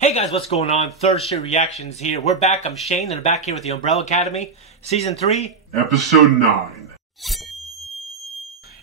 Hey guys, what's going on? Third Shift Reactions here. We're back. I'm Shane, and I'm back here with the Umbrella Academy, Season 3, Episode 9.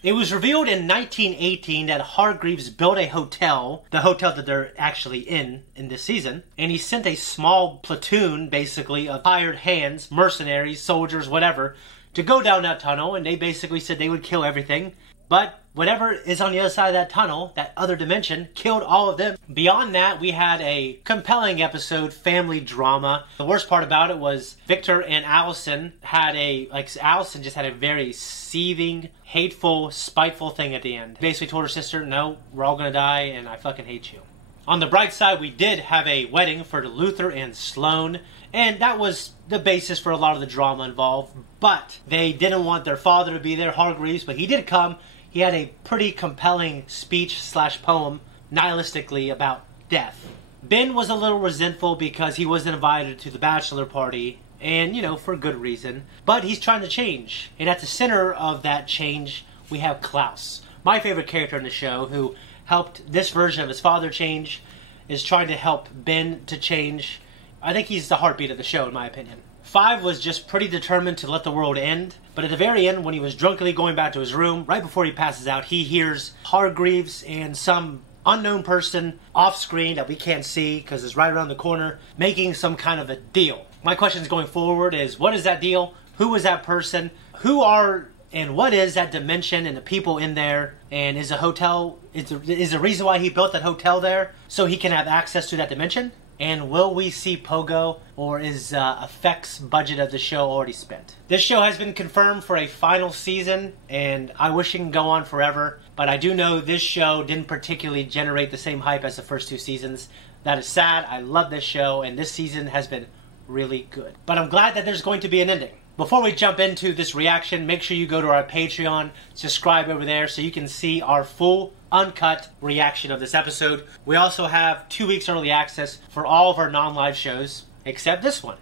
It was revealed in 1918 that Hargreaves built a hotel, the hotel that they're actually in this season, and he sent a small platoon, basically, of hired hands, mercenaries, soldiers, whatever, to go down that tunnel, and they basically said they would kill everything. But whatever is on the other side of that tunnel, that other dimension, killed all of them. Beyond that, we had a compelling episode, family drama. The worst part about it was Victor and Allison Allison just had a very seething, hateful, spiteful thing at the end. Basically told her sister, no, we're all gonna die and I fucking hate you. On the bright side, we did have a wedding for Luther and Sloane, and that was the basis for a lot of the drama involved. But they didn't want their father to be there, Hargreaves, but he did come. He had a pretty compelling speech/poem, nihilistically, about death. Ben was a little resentful because he wasn't invited to the bachelor party, and, you know, for good reason. But he's trying to change. And at the center of that change, we have Klaus, my favorite character in the show, who helped this version of his father change, is trying to help Ben to change. I think he's the heartbeat of the show, in my opinion. 5 was just pretty determined to let the world end, but at the very end, when he was drunkenly going back to his room, right before he passes out, he hears Hargreaves and some unknown person off-screen that we can't see because it's right around the corner, making some kind of a deal. My questions going forward is, what is that deal? Who is that person? Who are and what is that dimension and the people in there? And is a hotel, is the reason why he built that hotel there so he can have access to that dimension? And will we see Pogo, or is effects budget of the show already spent? This show has been confirmed for a final season, and I wish it can go on forever, but I do know this show didn't particularly generate the same hype as the first 2 seasons. That is sad. I love this show, and this season has been really good. But I'm glad that there's going to be an ending. Before we jump into this reaction, make sure you go to our Patreon, subscribe over there so you can see our full, uncut reaction of this episode. We also have 2 weeks early access for all of our non-live shows, except this one.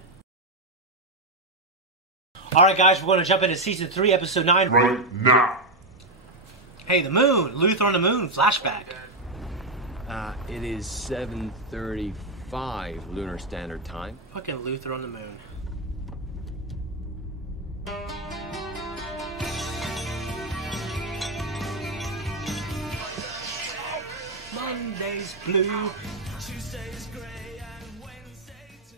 Alright guys, we're going to jump into Season 3, Episode 9. Right now. Hey, the moon! Luther on the moon, flashback. It is 7:35 Lunar Standard Time. Fucking Luther on the moon. Monday's blue, Tuesday's gray, and Wednesday too.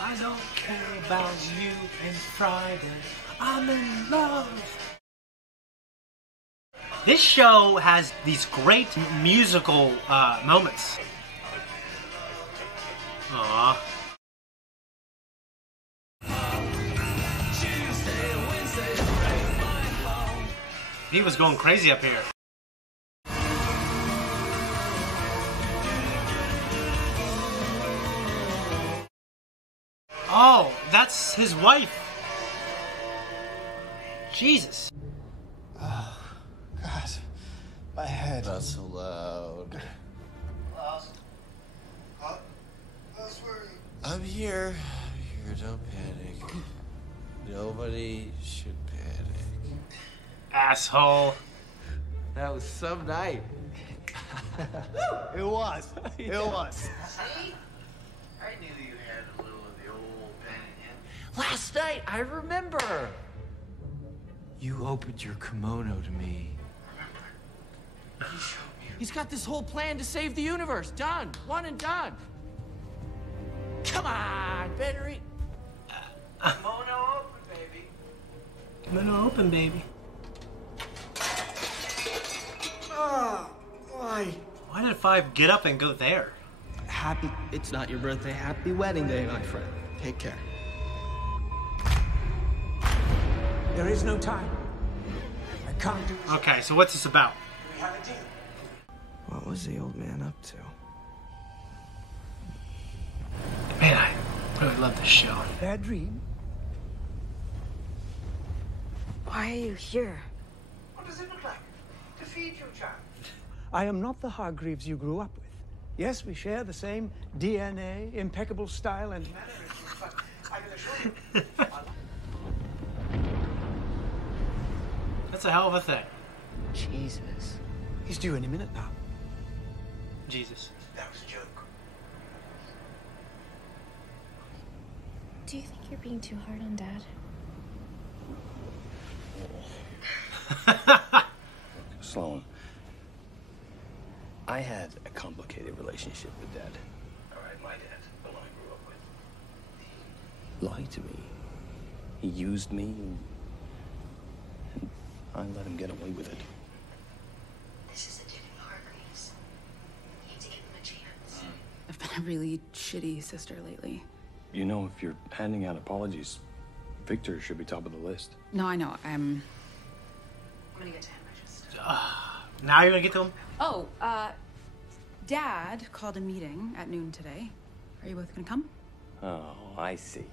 I don't care about you and Friday. I'm in love. This show has these great musical moments. Aww. He was going crazy up here. Oh, that's his wife. Jesus. Oh, God. My head. Not so loud. Klaus? Klaus, where are you? I'm here. Don't panic. Nobody should panic. Asshole. That was some night. It was. It was. See? I knew you had a little of the old pen in you. Last night, I remember. You opened your kimono to me. You showed me. He's got this whole plan to save the universe. Done. One and done. Come on, Benry. Kimono open, baby. Kimono open, baby. Oh, why? Why did 5 get up and go there? Happy, it's not your birthday. Happy wedding day, my friend. Take care. There is no time. I can't do this. Okay, so what's this about? We have a deal. What was the old man up to? Man, I really love this show. Bad dream. Why are you here? What does it look like? To feed you, child. I am not the Hargreaves you grew up with. Yes, we share the same DNA, impeccable style, and mannerisms, but I can assure you. That's a hell of a thing. Jesus. He's due any minute now. Jesus. That was a joke. Do you think you're being too hard on Dad? Sloan, I had a complicated relationship with Dad. All right, my dad, the one I grew up with. He lied to me. He used me, and I let him get away with it. This is a different Hargreaves. You need to give him a chance. I've been a really shitty sister lately. You know, if you're handing out apologies, Victor should be top of the list. No, I know. I'm gonna get to him. Now you're gonna get to him? Oh, Dad called a meeting at noon today. Are you both gonna come? Oh, I see.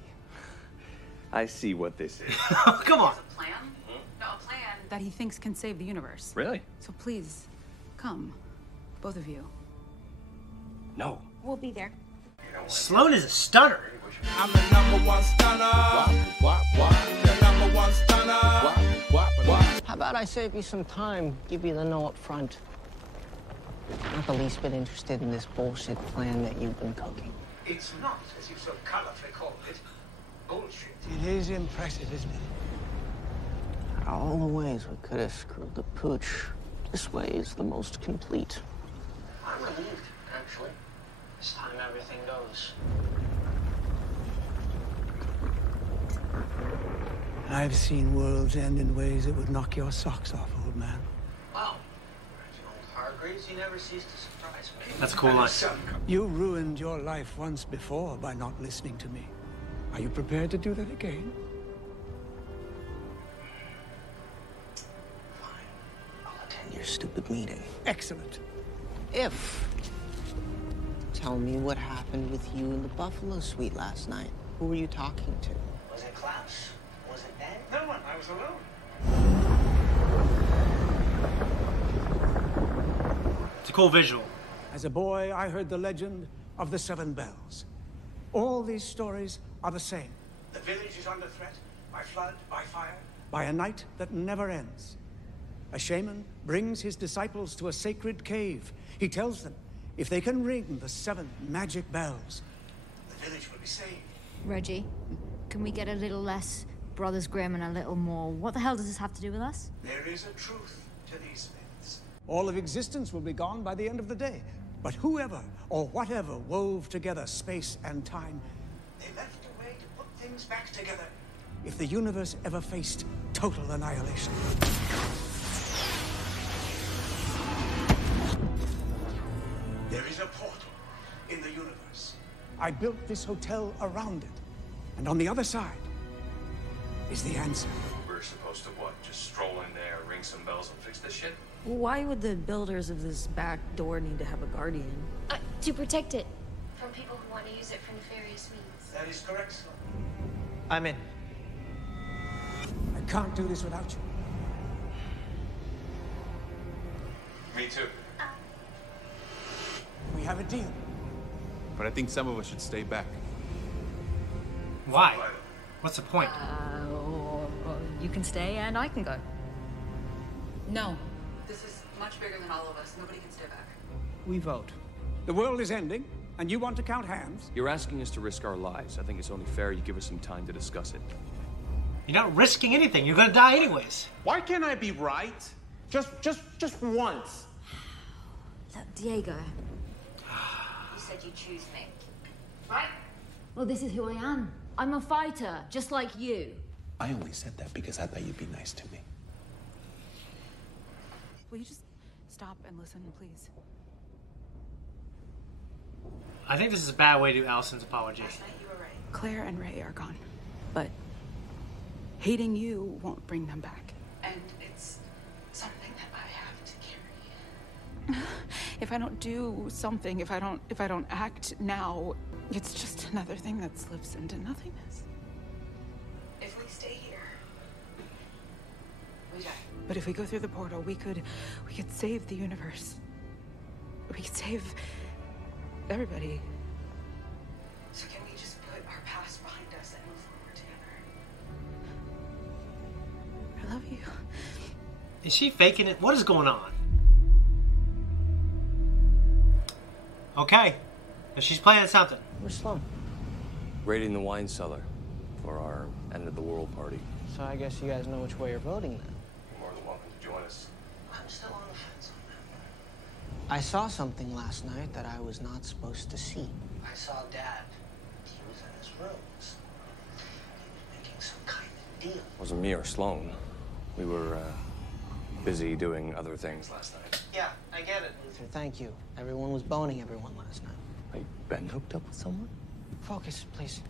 I see what this is. Come on. A plan? No, a plan that he thinks can save the universe. Really? So please, come. Both of you. No. We'll be there. Sloan is a stunner. I'm the #1 stunner. The #1 stunner. How about I save you some time, give you the no up front? Not the least bit interested in this bullshit plan that you've been cooking. It's not, as you so colorfully call it, bullshit. It is impressive, isn't it? Out of all the ways we could have screwed the pooch, this way is the most complete. I'm relieved, actually. This time everything goes. I've seen worlds end in ways that would knock your socks off, old man. Wow. Reginald Hargreaves, he never ceased to surprise me. That's a cool line. You ruined your life once before by not listening to me. Are you prepared to do that again? Fine. I'll attend your stupid meeting. Excellent. If. Tell me what happened with you in the Buffalo Suite last night. Who were you talking to? Was it Klaus? Was it Ben? No one, I was alone. It's a cool visual. As a boy, I heard the legend of the 7 bells. All these stories are the same. The village is under threat by flood, by fire. By a night that never ends. A shaman brings his disciples to a sacred cave. He tells them, if they can ring the 7 magic bells, The village will be saved. Reggie, can we get a little less Brothers Grimm and a little more? What the hell does this have to do with us? There is a truth to these myths. all of existence will be gone by the end of the day. But whoever or whatever wove together space and time, They left a way to put things back together. if the universe ever faced total annihilation. There is a portal in the universe. I built this hotel around it. And on the other side is the answer. We're supposed to what? Just stroll in there, ring some bells, and fix this shit? Why would the builders of this back door need to have a guardian? To protect it from people who want to use it for nefarious means. That is correct, Sloan. I'm in. I can't do this without you. Me too. We have a deal. But I think some of us should stay back. Why? What's the point? Or you can stay and I can go. No. This is much bigger than all of us. Nobody can stay back. We vote. The world is ending, and you want to count hands? You're asking us to risk our lives. I think it's only fair you give us some time to discuss it. You're not risking anything. You're gonna die anyways. Why can't I be right? Just once. Look, Diego. You said you choose me. Right? Well, this is who I am. I'm a fighter, just like you. I only said that because I thought you'd be nice to me. Will you just stop and listen, please? I think this is a bad way to do Allison's apology. Claire and Ray are gone, but hating you won't bring them back. And it's something that I have to carry. If I don't do something, if I don't act now, it's just another thing that slips into nothingness. If we stay here, we die. But if we go through the portal, we could save the universe. We could save everybody. So can we just put our past behind us and move forward together? I love you. Is she faking it? What is going on? Okay. She's playing something. We're slow. Raiding the wine cellar. for our end of the world party. So I guess you guys know which way you're voting then. You're more than welcome to join us. I'm still on the fence on that. I saw something last night that I was not supposed to see. I saw Dad. He was in his room. He was making some kind of deal. It wasn't me or Sloan. We were busy doing other things last night. Yeah, I get it, Luther. Thank you. Everyone was boning everyone last night. Wait, Ben hooked up with someone? Focus, please.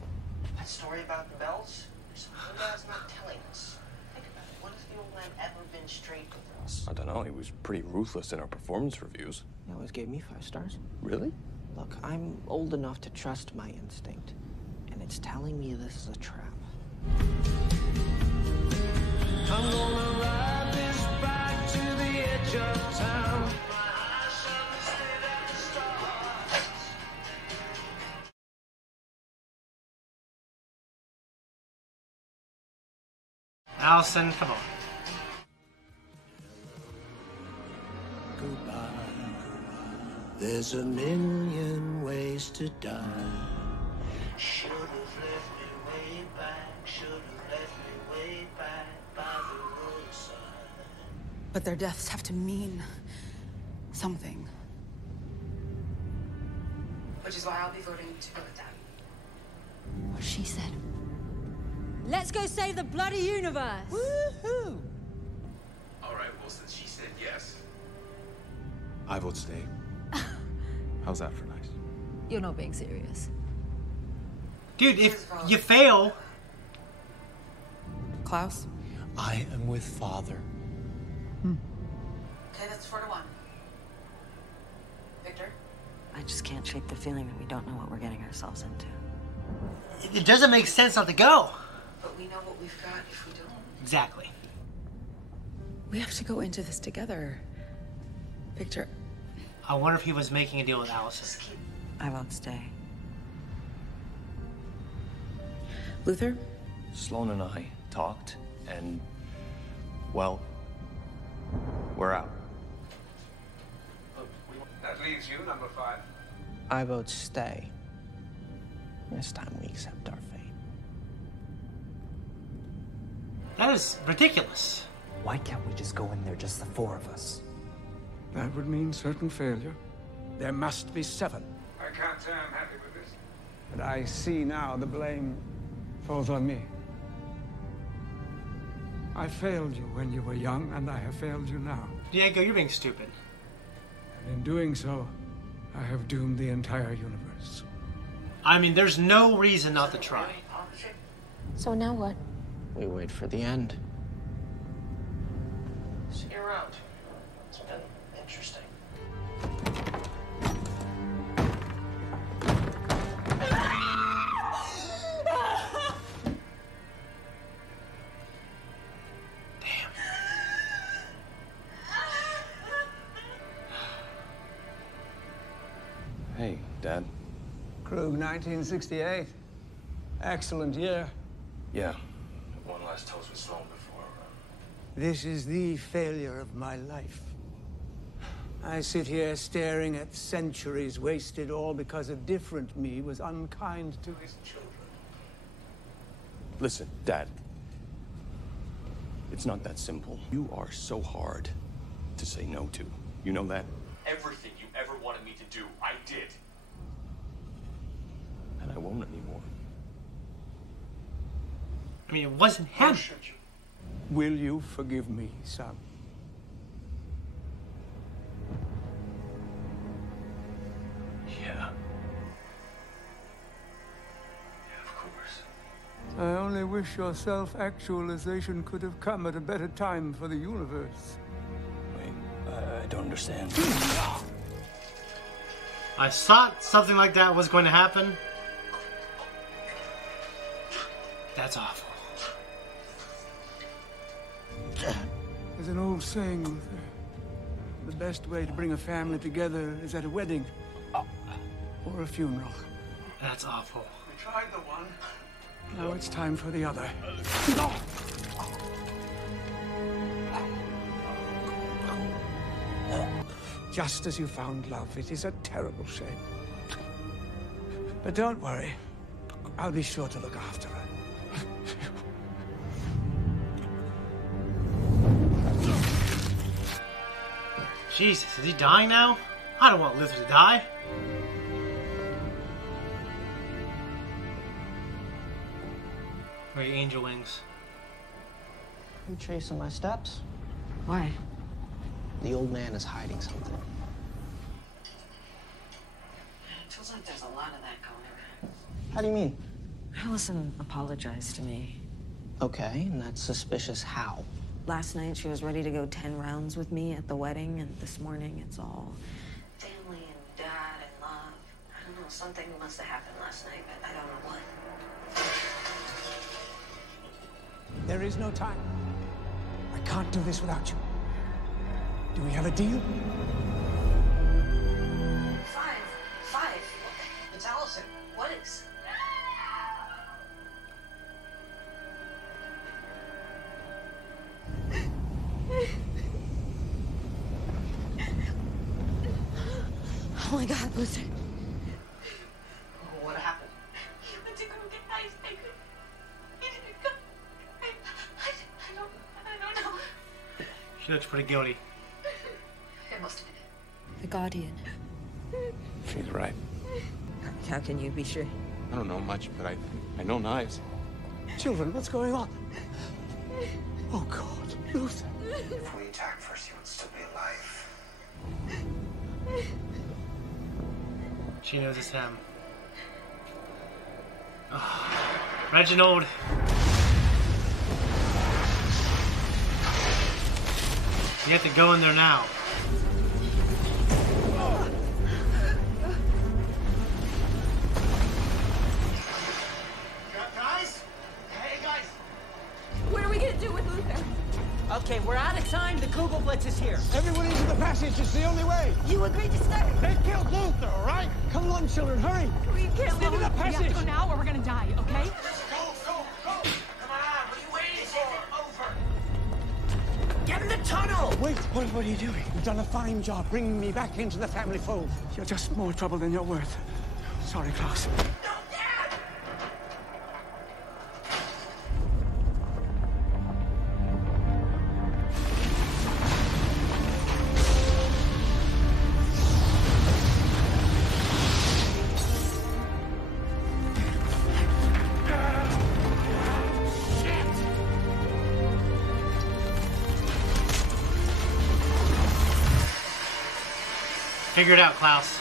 That story about the bells? There's something Dad's not telling us. Think about it. What if the old man ever been straight with us? I don't know. He was pretty ruthless in our performance reviews. He always gave me 5 stars. Really? Look, I'm old enough to trust my instinct, and it's telling me this is a trap. I'm gonna ride this bike to the edge of town. Allison, come on. Goodbye. There's a million ways to die. Should have left me way back. Should have left me way back by the roadside. But their deaths have to mean something. Which is why I'll be voting to go with Dad. What she said. Let's go save the bloody universe! Woohoo! All right, well, since she said yes, I vote stay. How's that for nice? You're not being serious. Dude, if you fail... Klaus? I am with Father. Okay, that's 4-1. Victor? I just can't shake the feeling that we don't know what we're getting ourselves into. It doesn't make sense not to go. But we know what we've got if we don't. Exactly. We have to go into this together. Victor. I wonder if he was making a deal with Allison. I won't stay. Luther? Sloan and I talked, and, well, we're out. That leaves you, number 5. I vote stay. This time we accept our fate. That is ridiculous. Why can't we just go in there, just the 4 of us? That would mean certain failure. There must be 7. I can't say I'm happy with this. But I see now the blame falls on me. I failed you when you were young, and I have failed you now. Diego, you're being stupid. And in doing so, I have doomed the entire universe. I mean, there's no reason not to try. So now what? We wait for the end. See you around. It's been interesting. Hey, Dad. Krug, 1968. Excellent year. Yeah. One last toast with Sloan before. This is the failure of my life. I sit here staring at centuries wasted all because a different me was unkind to his children. Listen, Dad. It's not that simple. You are so hard to say no to. You know that? Everything you ever wanted me to do, I did. And I won't anymore. I mean, it wasn't him. Will you forgive me, son? Yeah. Yeah, of course. I only wish your self-actualization could have come at a better time for the universe. Wait, I don't understand. I thought something like that was going to happen. That's awful. There's an old saying, Luther. The best way to bring a family together is at a wedding or a funeral. That's awful. We tried the one. Now it's time for the other. Just as you found love, it is a terrible shame. But don't worry. I'll be sure to look after her. Jesus, is he dying now? I don't want Luther to die. Wait, angel wings. You tracing my steps? Why? The old man is hiding something. It feels like there's a lot of that going on. How do you mean? Allison apologized to me. Okay, and that's suspicious how? Last night she was ready to go 10 rounds with me at the wedding, and this morning it's all... Family and dad and love. I don't know, something must have happened last night, but I don't know what. There is no time. I can't do this without you. Do we have a deal? Five. It's Allison. What is? Oh my God, Luther. What happened? He went to go get ice. He didn't come. I don't know. She looks pretty guilty. It must have been The Guardian. She's right. How can you be sure? I don't know much, but I know knives. Children, what's going on? Oh, God, Luther. If we attack first, he would still be alive. She knows it's him. Oh, Reginald. You have to go in there now. Guys? Hey, guys. What are we gonna do with Luther? Okay, we're out of time. The Google Blitz is here. Everyone into the passage. It's the only way. You agreed to stay. They killed Luther, all right? Come on, children, hurry. We can't Stay in the passage. We have to go now or we're gonna die, okay? Go! Come on! What are you waiting for? Over! Get in the tunnel! Wait, what are you doing? You've done a fine job bringing me back into the family fold. You're just more trouble than you're worth. Sorry, Klaus. Figure it out, Klaus.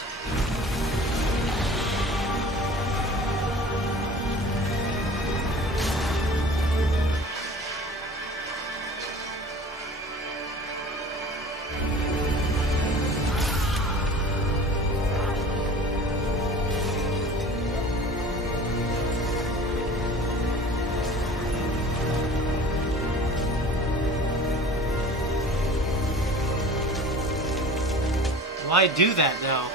Why do that now?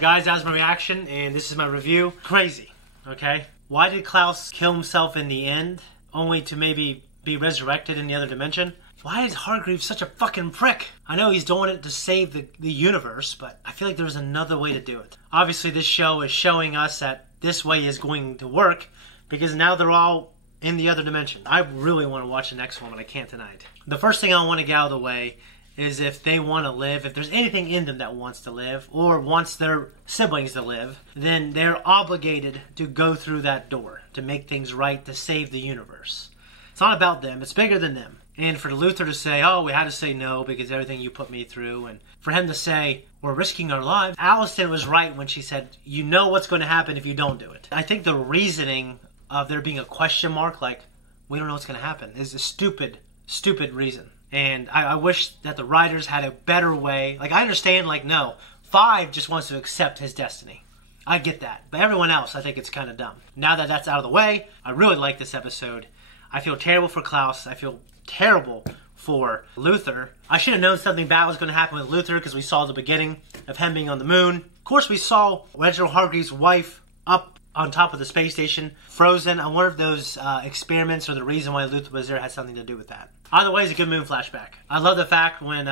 Guys, that was my reaction, and this is my review. Crazy, okay? Why did Klaus kill himself in the end, only to maybe be resurrected in the other dimension? Why is Hargreaves such a fucking prick? I know he's doing it to save the universe, but I feel like there's another way to do it. Obviously, this show is showing us that this way is going to work, because now they're all in the other dimension. I really want to watch the next one, but I can't tonight. The first thing I want to get out of the way is if they want to live, if there's anything in them that wants to live, or wants their siblings to live, then they're obligated to go through that door, to make things right, to save the universe. It's not about them, it's bigger than them. And for Luther to say, oh, we had to say no because everything you put me through, and for him to say, we're risking our lives. Allison was right when she said, you know what's going to happen if you don't do it. I think the reasoning of there being a question mark, like, we don't know what's going to happen, is a stupid reason. And I wish that the writers had a better way. Like, I understand, like, no, 5 just wants to accept his destiny. I get that. But everyone else, I think it's kind of dumb. Now that that's out of the way, I really like this episode. I feel terrible for Klaus. I feel terrible for Luther. I should have known something bad was going to happen with Luther because we saw the beginning of him being on the moon. Of course, we saw Reginald Hargreaves' wife up on top of the space station, frozen. I wonder if those experiments or the reason why Luther was there had something to do with that. Either way, it's a good moon flashback. I love the fact when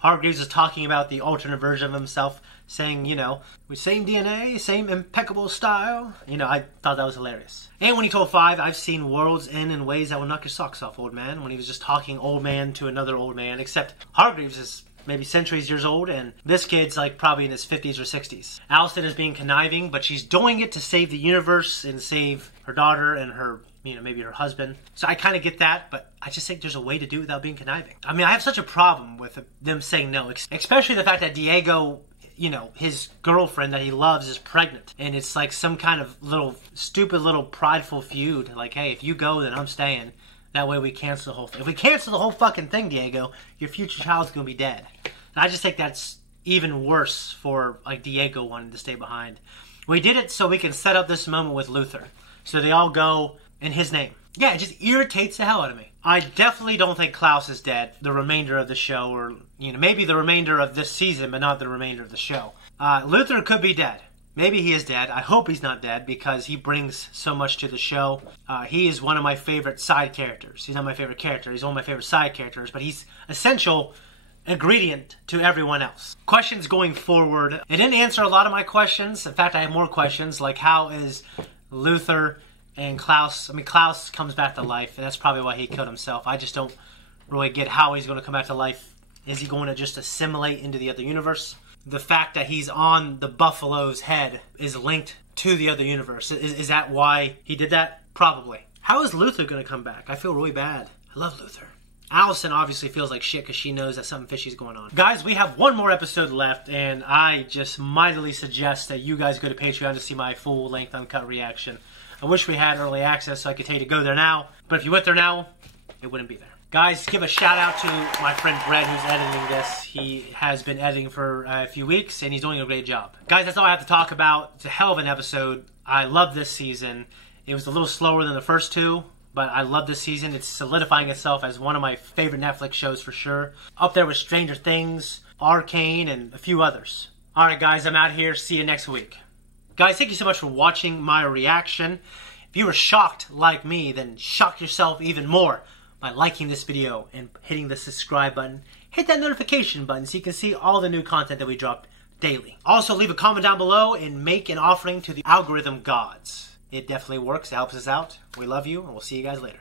Hargreaves is talking about the alternate version of himself saying, you know, with same DNA, same impeccable style. You know, I thought that was hilarious. And when he told Five, I've seen worlds end in ways that will knock your socks off, old man, when he was just talking old man to another old man, except Hargreaves is maybe centuries years old, and this kid's like probably in his 50s or 60s. Alicent is being conniving, but she's doing it to save the universe and save her daughter and her, you know, maybe her husband. So I kind of get that, but I just think there's a way to do it without being conniving. I mean, I have such a problem with them saying no, especially the fact that Diego, you know, his girlfriend that he loves is pregnant. And it's like some kind of little, stupid little prideful feud. Like, hey, if you go, then I'm staying. That way we cancel the whole thing. If we cancel the whole fucking thing, Diego, your future child's gonna be dead. And I just think that's even worse for, like, Diego wanting to stay behind. We did it so we can set up this moment with Luther. So they all go in his name. Yeah, it just irritates the hell out of me. I definitely don't think Klaus is dead the remainder of the show, or, you know, maybe the remainder of this season, but not the remainder of the show. Luther could be dead. Maybe he is dead. I hope he's not dead because he brings so much to the show. He is one of my favorite side characters. He's not my favorite character. He's one of my favorite side characters, but he's essential ingredient to everyone else. Questions going forward. It didn't answer a lot of my questions. In fact, I have more questions, like how is Luther and Klaus... I mean, Klaus comes back to life, and that's probably why he killed himself. I just don't really get how he's going to come back to life. Is he going to just assimilate into the other universe? The fact that he's on the buffalo's head is linked to the other universe. Is that why he did that? Probably. How is Luther going to come back? I feel really bad. I love Luther. Alicent obviously feels like shit because she knows that something fishy is going on. Guys, we have one more episode left, and I just mightily suggest that you guys go to Patreon to see my full-length uncut reaction. I wish we had early access so I could tell you to go there now, but if you went there now, it wouldn't be there. Guys, give a shout out to my friend Brett who's editing this. He has been editing for a few weeks and he's doing a great job. Guys, that's all I have to talk about. It's a hell of an episode. I love this season. It was a little slower than the first two, but I love this season. It's solidifying itself as one of my favorite Netflix shows for sure. Up there with Stranger Things, Arcane, and a few others. Alright guys, I'm out here. See you next week. Guys, thank you so much for watching my reaction. If you were shocked like me, then shock yourself even more by liking this video and hitting the subscribe button. Hit that notification button so you can see all the new content that we drop daily. Also, leave a comment down below and make an offering to the algorithm gods. It definitely works. It helps us out. We love you, and we'll see you guys later.